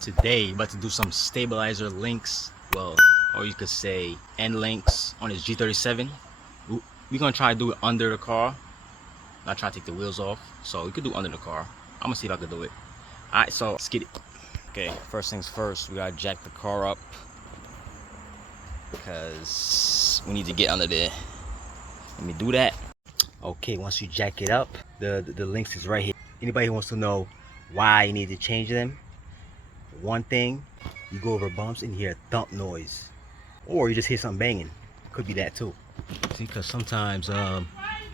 Today, about to do some stabilizer links, well, or you could say end links on his G37. We're gonna try to do it under the car, not try to take the wheels off. So we could do under the car. I'm gonna see if I could do it. Alright, so let's get it. Okay, first things first, we gotta jack the car up because we need to get under there. Let me do that. Okay, once you jack it up, the links is right here. Anybody who wants to know why you need to change them, one thing, you go over bumps and you hear a thump noise, or you just hear something banging. Could be that too. See, because sometimes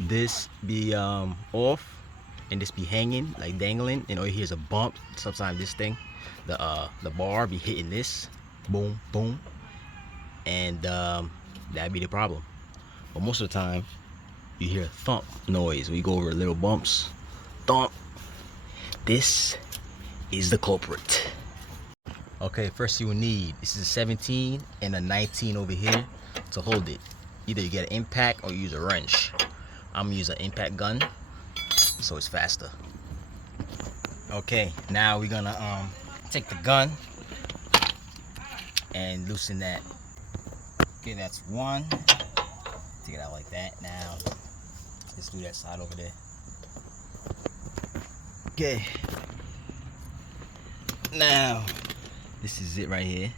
this be off and this be hanging, like dangling, and all you hear is a bump. Sometimes this thing, the bar be hitting this, boom boom, and that'd be the problem. But most of the time you hear a thump noise when you go over little bumps. Thump. This is the culprit. Okay, first you will need, this is a 17 and a 19 over here to hold it. Either you get an impact or you use a wrench. I'm gonna use an impact gun, so it's faster. Okay, now we're gonna take the gun and loosen that. Okay, that's one. Take it out like that. Now let's do that side over there. Okay, now this is it right here.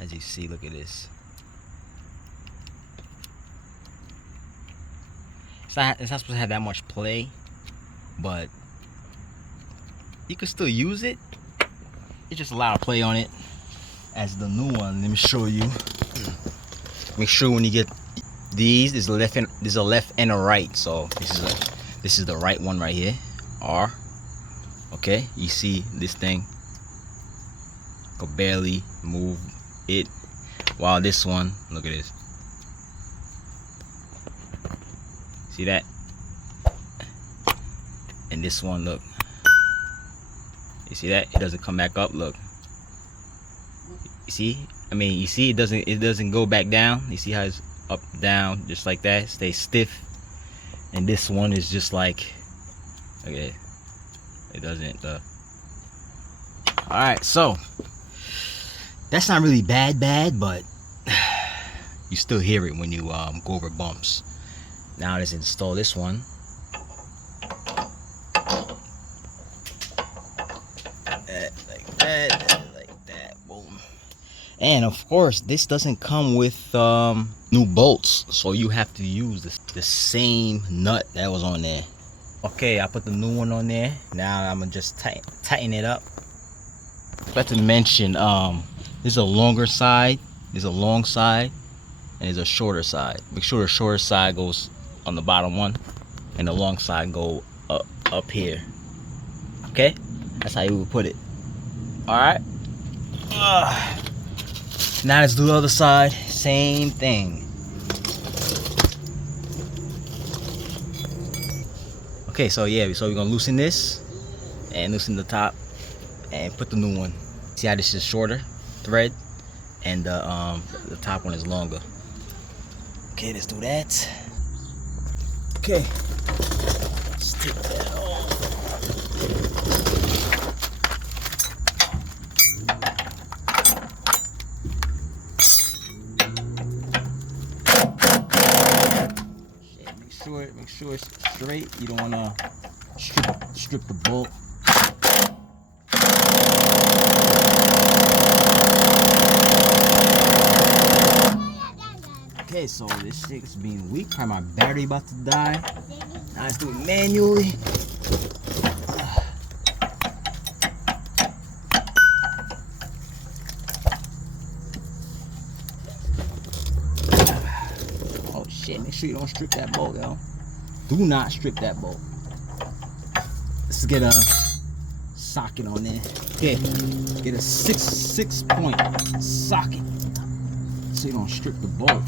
As you see, look at this. It's not supposed to have that much play, but you can still use it. It's just a lot of play on it. As the new one, let me show you. Make sure when you get these, there's a left and a right. So this is the right one right here. R. Okay, you see this thing could barely move it, while this one, look at this. See that? And this one, look. You see that? It doesn't come back up. Look. You see? I mean, you see it doesn't go back down. You see how it's up, down, just like that. It stays stiff. And this one is just like, okay, it doesn't. All right, so that's not really bad, but you still hear it when you go over bumps. Now let's install this one. Like that, boom. And of course, this doesn't come with new bolts, so you have to use the same nut that was on there. Okay, I put the new one on there. Now I'm gonna just tighten it up. I forgot to mention, there's a longer side, there's a long side, and there's a shorter side. Make sure the shorter side goes on the bottom one, and the long side go up here. Okay, that's how you would put it. All right. Now let's do the other side. Same thing. Okay, so yeah, so we're gonna loosen this and loosen the top and put the new one. See how this is shorter thread and the top one is longer. Okay, let's do that. Okay, let's take that off. Make sure it's straight. You don't wanna strip the bolt. Okay, so this shit is being weak. Probably my battery about to die. Now let's do it manually. Oh shit, make sure you don't strip that bolt, yo. Do not strip that bolt. Let's get a socket on there. Okay, get a six point socket so you don't strip the bolt.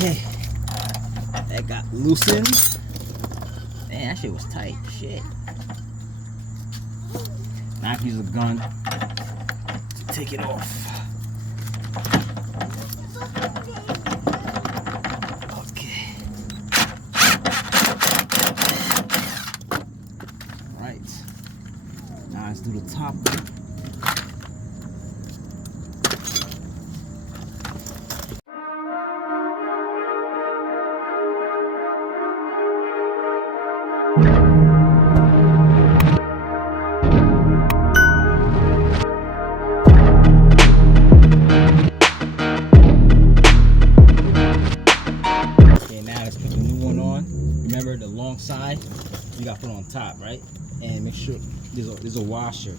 Okay, that got loosened. Man, that shit was tight. Shit. Now I can use a gun to take it off. Okay. Alright. Now let's do the top. Remember the long side you got to put on top, right? And make sure there's a washer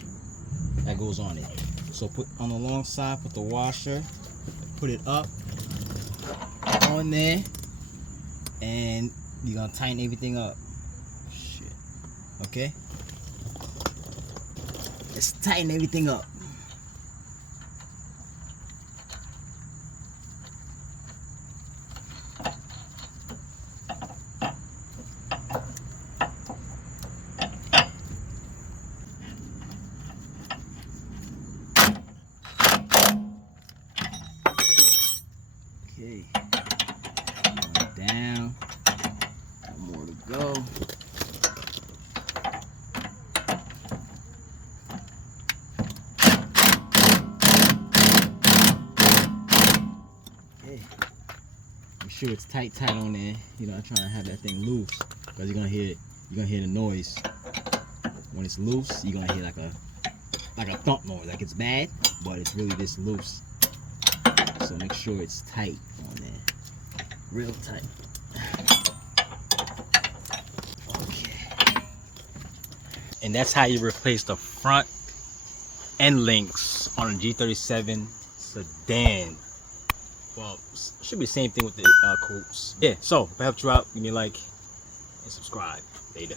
that goes on it. So put on the long side, put the washer, put it up on there, and you're gonna tighten everything up. Shit. Okay? Let's tighten everything up. Okay, going down, one more to go. Okay, make sure it's tight on there. You're not trying to have that thing loose, because you're gonna hear the noise. When it's loose, you're gonna hear like a thump noise, like it's bad, but it's really this loose. So make sure it's tight on there, real tight. Okay. And that's how you replace the front end links on a G37 sedan. Well, it should be the same thing with the coupes. Yeah, so if I helped you out, give me a like and subscribe. Later.